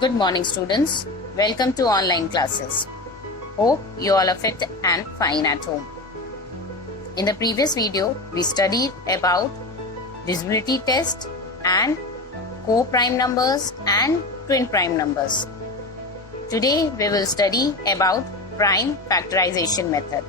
Good morning, students. Welcome to online classes. Hope you all are fit and fine at home. In the previous video, we studied about divisibility test and co-prime numbers and twin prime numbers. Today, we will study about prime factorization method.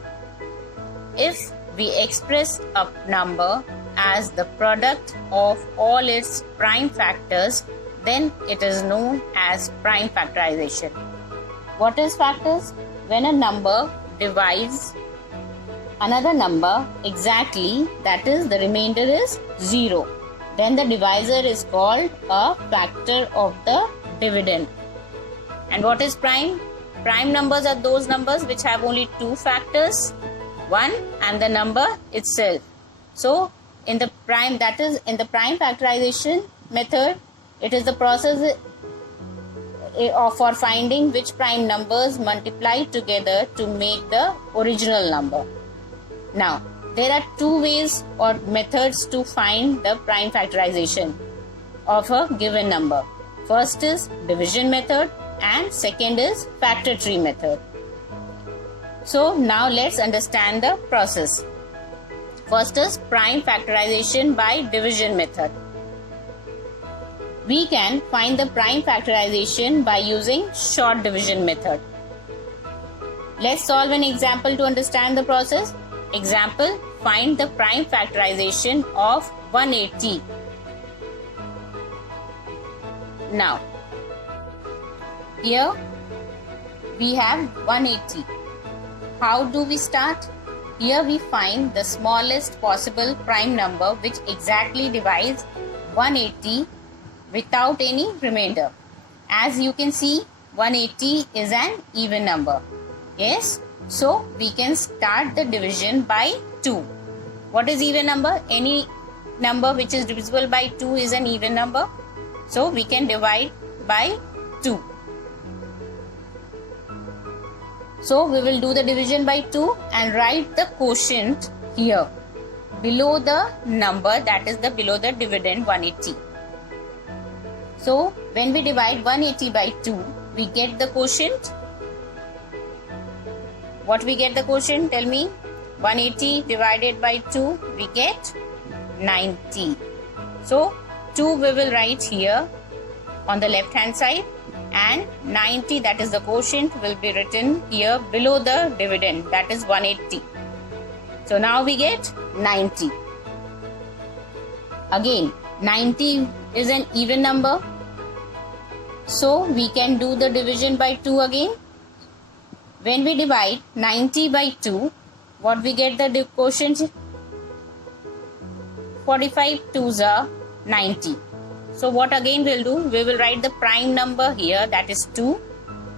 If we express a number as the product of all its prime factors, then it is known as prime factorization. What is factors? When a number divides another number exactly, that is the remainder is 0, then the divisor is called a factor of the dividend. And what is prime? Prime numbers are those numbers which have only two factors, 1 and the number itself. So in the prime factorization method, it is the process for finding which prime numbers multiply together to make the original number. Now, there are two ways or methods to find the prime factorization of a given number. First is division method and second is factor tree method. So, now let's understand the process. First is prime factorization by division method. We can find the prime factorization by using short division method. Let's solve an example to understand the process. Example, find the prime factorization of 180. Now, here we have 180. How do we start? Here we find the smallest possible prime number which exactly divides 180 without any remainder. As you can see, 180 is an even number. Yes, so we can start the division by 2. What is even number? Any number which is divisible by 2 is an even number. So we can divide by 2. So we will do the division by 2 and write the quotient here below the number, that is below the dividend 180. So, when we divide 180 by 2, we get the quotient. What we get the quotient? Tell me. 180 divided by 2, we get 90. So, 2 we will write here on the left hand side and 90, that is the quotient, will be written here below the dividend, that is 180. So, now we get 90. Again, 90 is an even number. So, we can do the division by 2 again. When we divide 90 by 2, what we get the quotient? 45 2s are 90. So, what again we'll do? We will write the prime number here, that is 2,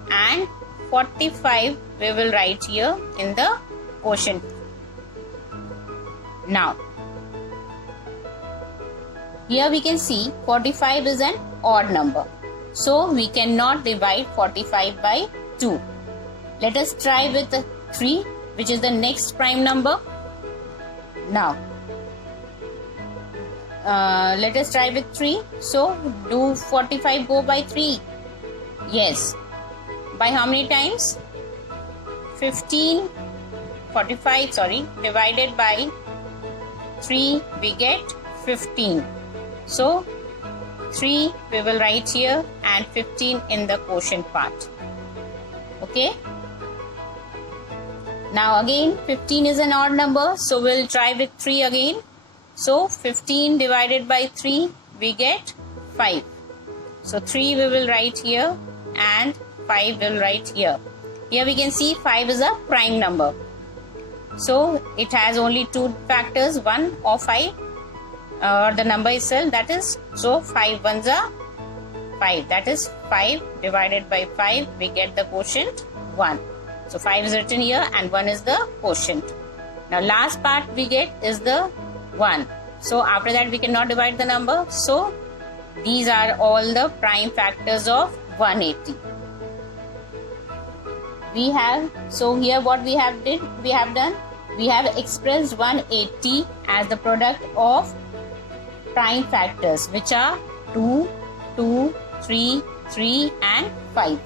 and 45 we will write here in the quotient. Now, here we can see 45 is an odd number. So, we cannot divide 45 by 2. Let us try with 3, which is the next prime number. Now, let us try with 3. So, do 45 go by 3? Yes. By how many times? 45 divided by 3, we get 15. So, 3 we will write here and 15 in the quotient part. Okay. Now again 15 is an odd number, so we'll try with 3 again. So 15 divided by 3 we get 5. So 3 we will write here and 5 will write here. Here we can see 5 is a prime number. So it has only two factors, 1 or 5. Or the number itself, that is, so 5 ones are 5, that is 5 divided by 5, we get the quotient 1. So 5 is written here and 1 is the quotient. Now last part we get is the 1. So after that we cannot divide the number. So these are all the prime factors of 180. We have, so here what we have done, we have expressed 180 as the product of prime factors, which are 2, 2, 3, 3 and 5.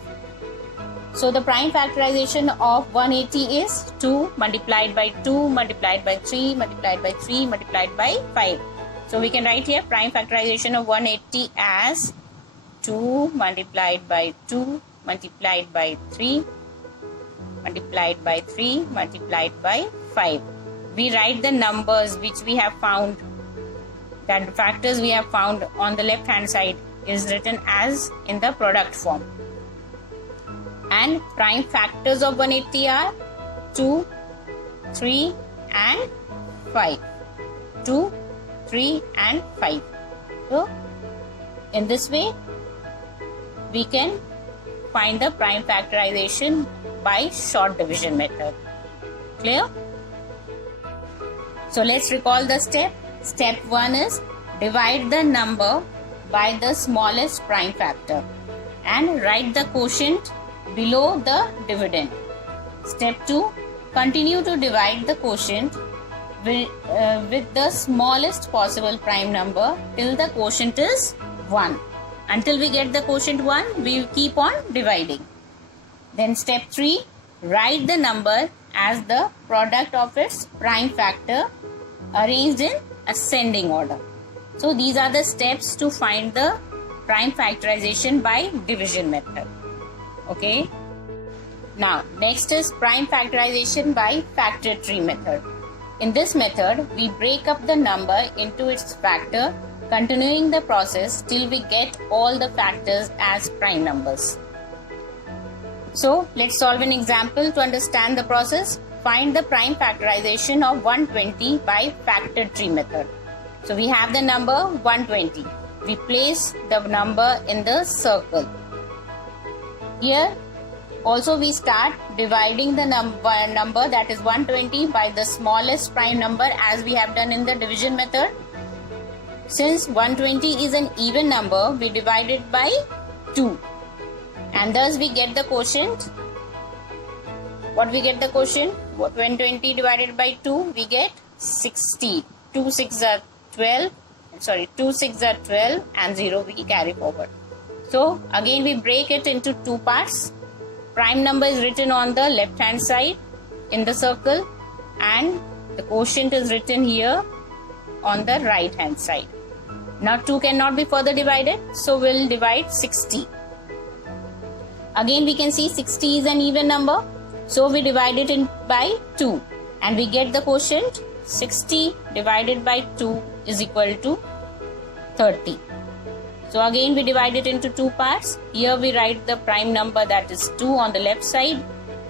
So the prime factorization of 180 is 2 multiplied by 2 multiplied by 3 multiplied by 3 multiplied by 5. So we can write here prime factorization of 180 as 2 multiplied by 2 multiplied by 3 multiplied by 3 multiplied by 5. We write the numbers which we have found, that factors we have found on the left hand side is written as in the product form. And prime factors of 180 are 2, 3 and 5. 2, 3 and 5. So in this way we can find the prime factorization by short division method. Clear? So let's recall the step. Step 1 is divide the number by the smallest prime factor and write the quotient below the dividend. Step 2, continue to divide the quotient with the smallest possible prime number till the quotient is 1. Until we get the quotient 1, we keep on dividing. Then step 3, write the number as the product of its prime factor arranged in ascending order. So these are the steps to find the prime factorization by division method. Okay. Now next is prime factorization by factor tree method. In this method, we break up the number into its factor, continuing the process till we get all the factors as prime numbers. So let's solve an example to understand the process. Find the prime factorization of 120 by factor tree method. So we have the number 120. We place the number in the circle. Here also we start dividing the number that is 120 by the smallest prime number as we have done in the division method. Since 120 is an even number, we divide it by 2 and thus we get the quotient. What we get the quotient? 120 divided by 2, we get 60. 2 6 are 12. 2 6 are 12 and 0 we carry forward. So again we break it into two parts. Prime number is written on the left hand side in the circle and the quotient is written here on the right hand side. Now 2 cannot be further divided, so we'll divide 60. Again we can see 60 is an even number, so we divide it in by 2 and we get the quotient. 60 divided by 2 is equal to 30. So again we divide it into two parts. Here we write the prime number, that is 2, on the left side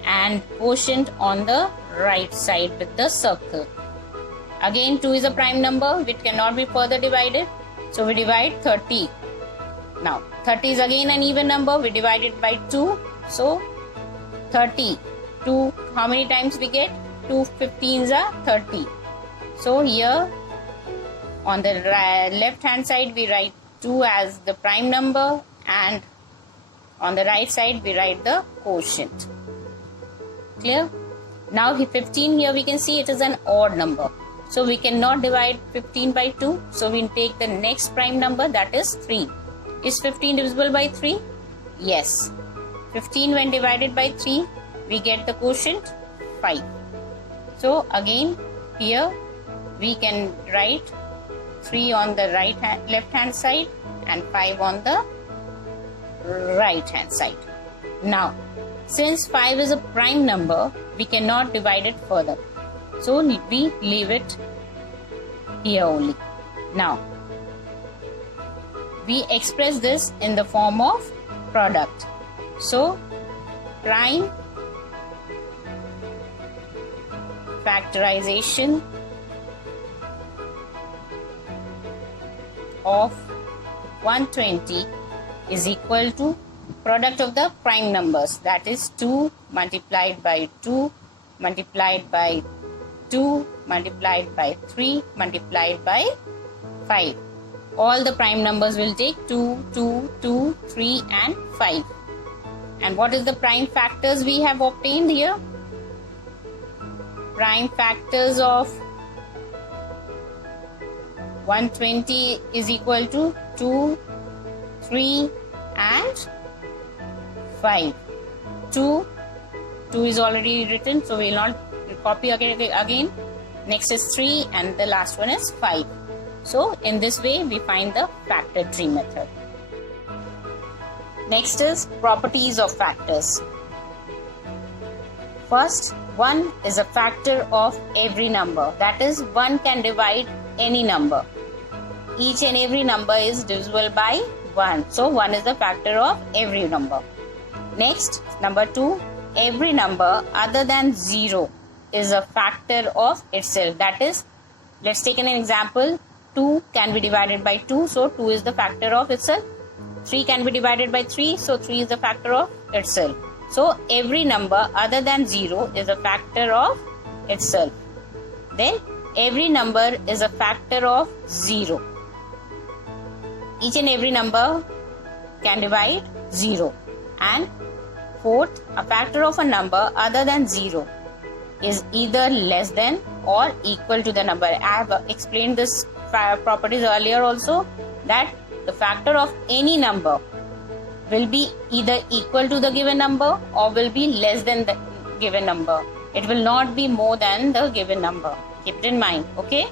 and quotient on the right side with the circle. Again 2 is a prime number which cannot be further divided, so we divide 30. Now 30 is again an even number, we divide it by 2, so 30. 2, how many times we get? 2 15s are 30. So here on the left hand side we write 2 as the prime number and on the right side we write the quotient. Clear? Now 15 here we can see it is an odd number. So we cannot divide 15 by 2. So we take the next prime number, that is 3. Is 15 divisible by 3? Yes. 15 when divided by 3 we get the quotient 5. So again here we can write 3 on the left hand side and 5 on the right hand side. Now since 5 is a prime number, we cannot divide it further, so we leave it here only. Now we express this in the form of product. So prime factorization of 120 is equal to product of the prime numbers, that is 2 multiplied by 2 multiplied by 2 multiplied by 3 multiplied by 5. All the prime numbers will take 2, 2, 2, 3 and 5. And what is the prime factors we have obtained here? Prime factors of 120 is equal to 2, 3 and 5. 2 is already written, so we will not copy again. Next is 3 and the last one is 5. So in this way we find the factor tree method. Next is properties of factors. First, 1 is a factor of every number. That is, 1 can divide any number. Each and every number is divisible by 1. So 1 is the factor of every number. Next, number 2, every number other than 0 is a factor of itself. That is, let's take an example. 2 can be divided by 2, so 2 is the factor of itself. 3 can be divided by 3, so 3 is the factor of itself. So every number other than 0 is a factor of itself. Then every number is a factor of 0. Each and every number can divide 0. And fourth, a factor of a number other than 0 is either less than or equal to the number. I have explained this properties earlier also, that the factor of any number will be either equal to the given number or will be less than the given number. It will not be more than the given number. Keep it in mind, okay?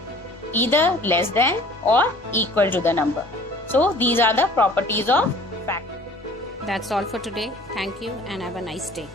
Either less than or equal to the number. So these are the properties of factor. That's all for today. Thank you and have a nice day.